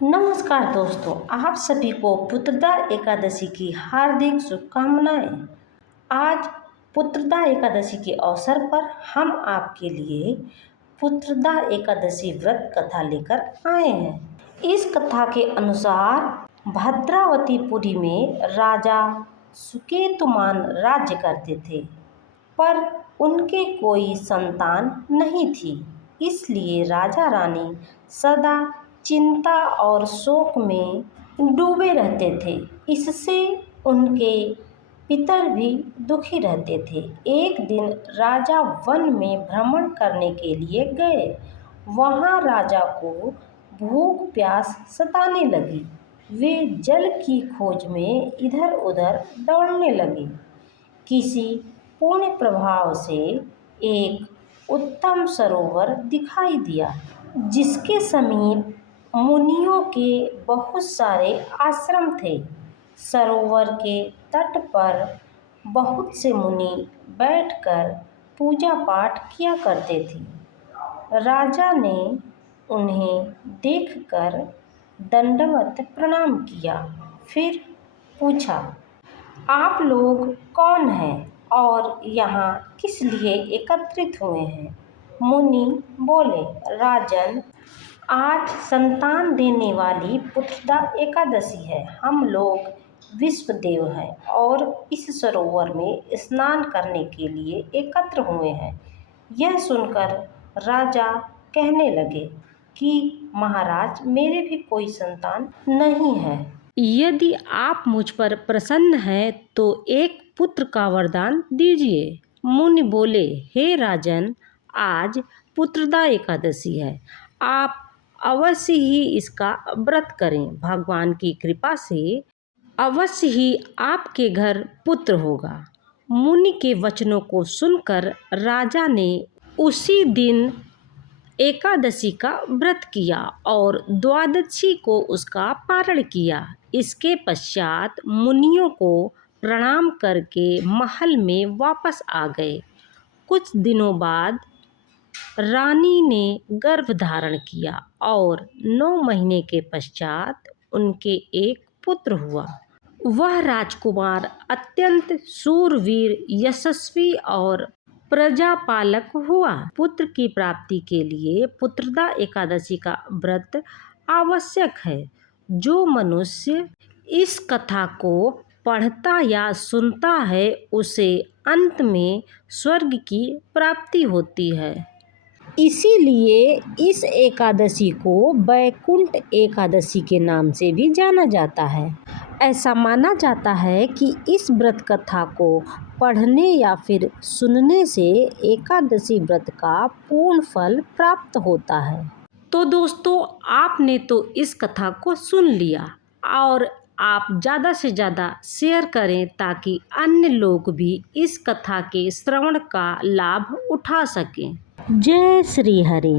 नमस्कार दोस्तों, आप सभी को पुत्रदा एकादशी की हार्दिक शुभकामनाएं। आज पुत्रदा एकादशी के अवसर पर हम आपके लिए पुत्रदा एकादशी व्रत कथा लेकर आए हैं। इस कथा के अनुसार भद्रावतीपुरी में राजा सुकेतुमान राज्य करते थे, पर उनके कोई संतान नहीं थी। इसलिए राजा रानी सदा चिंता और शोक में डूबे रहते थे। इससे उनके पितर भी दुखी रहते थे। एक दिन राजा वन में भ्रमण करने के लिए गए। वहाँ राजा को भूख प्यास सताने लगी। वे जल की खोज में इधर उधर दौड़ने लगे। किसी पुण्य प्रभाव से एक उत्तम सरोवर दिखाई दिया, जिसके समीप मुनियों के बहुत सारे आश्रम थे। सरोवर के तट पर बहुत से मुनि बैठकर पूजा पाठ किया करते थे। राजा ने उन्हें देखकर दंडवत प्रणाम किया, फिर पूछा, आप लोग कौन हैं और यहाँ किस लिए एकत्रित हुए हैं? मुनि बोले, राजन, आज संतान देने वाली पुत्रदा एकादशी है। हम लोग विश्वदेव हैं और इस सरोवर में स्नान करने के लिए एकत्र हुए हैं। यह सुनकर राजा कहने लगे कि महाराज, मेरे भी कोई संतान नहीं है। यदि आप मुझ पर प्रसन्न हैं तो एक पुत्र का वरदान दीजिए। मुनि बोले, हे राजन, आज पुत्रदा एकादशी है। आप अवश्य ही इसका व्रत करें। भगवान की कृपा से अवश्य ही आपके घर पुत्र होगा। मुनि के वचनों को सुनकर राजा ने उसी दिन एकादशी का व्रत किया और द्वादशी को उसका पारण किया। इसके पश्चात मुनियों को प्रणाम करके महल में वापस आ गए। कुछ दिनों बाद रानी ने गर्भ धारण किया और 9 महीने के पश्चात उनके एक पुत्र हुआ। वह राजकुमार अत्यंत शूरवीर, यशस्वी और प्रजापालक हुआ। पुत्र की प्राप्ति के लिए पुत्रदा एकादशी का व्रत आवश्यक है। जो मनुष्य इस कथा को पढ़ता या सुनता है, उसे अंत में स्वर्ग की प्राप्ति होती है। इसीलिए इस एकादशी को वैकुंठ एकादशी के नाम से भी जाना जाता है। ऐसा माना जाता है कि इस व्रत कथा को पढ़ने या फिर सुनने से एकादशी व्रत का पूर्ण फल प्राप्त होता है। तो दोस्तों, आपने तो इस कथा को सुन लिया और आप ज़्यादा से ज़्यादा शेयर करें ताकि अन्य लोग भी इस कथा के श्रवण का लाभ उठा सकें। जय श्री हरि।